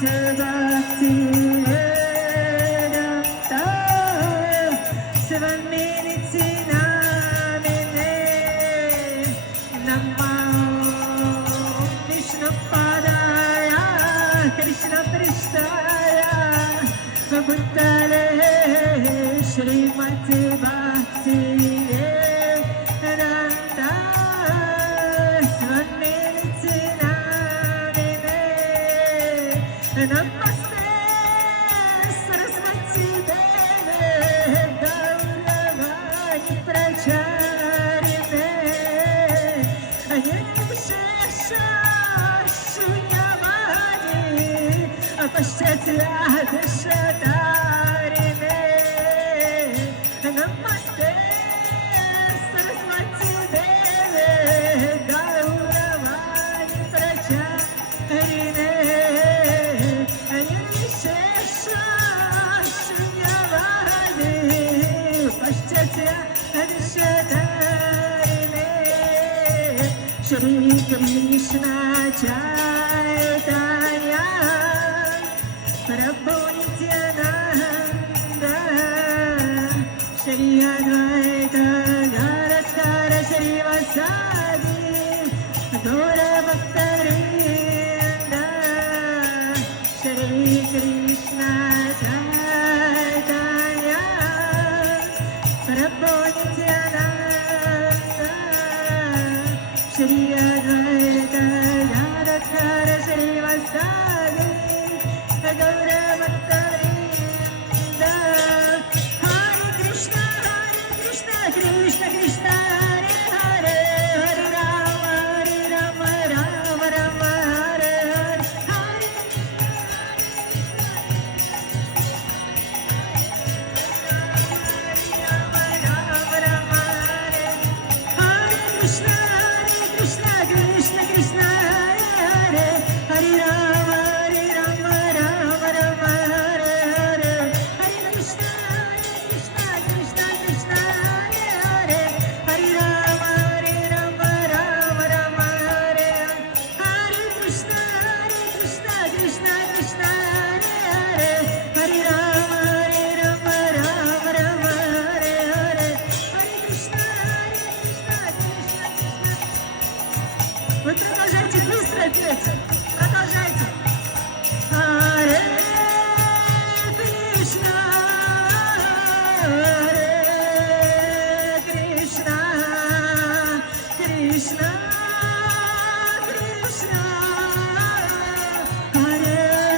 bhakti vedanta Sivaminici namine Namo Vishnu Padaya Krishna Pristaya Bhuttale Srimati Bhakti Vedanta Sivaminici namine Namaste Saraswati Deve Gauravani Pracharine Nirvishesha Shunyavadi Pashchatya Dashatarine Namaste Saraswati Deve Gauravani Pracharine Shri Krishna Chaitanya Prabhu Nityananda Shri Advaita Gadadhara Shri Vasadi Gaura Bhakta-vrinda Shri Krishna Chaitanya Prabhu Nityananda Shri Advaita Gadadhara Shri Vasadi Gaura Bhakta-vrinda Hare Krishna Krishna Krishna Hare Hare Hare Rama Rama Rama Hare Hare Hare Krishna Krishna Krishna Hare Hare Hare Rama Rama Rama Hare Hare Hare Krishna Krishna Krishna Hare Hare Hare Rama Rama Rama Hare Hare Hare Krishna Krishna Krishna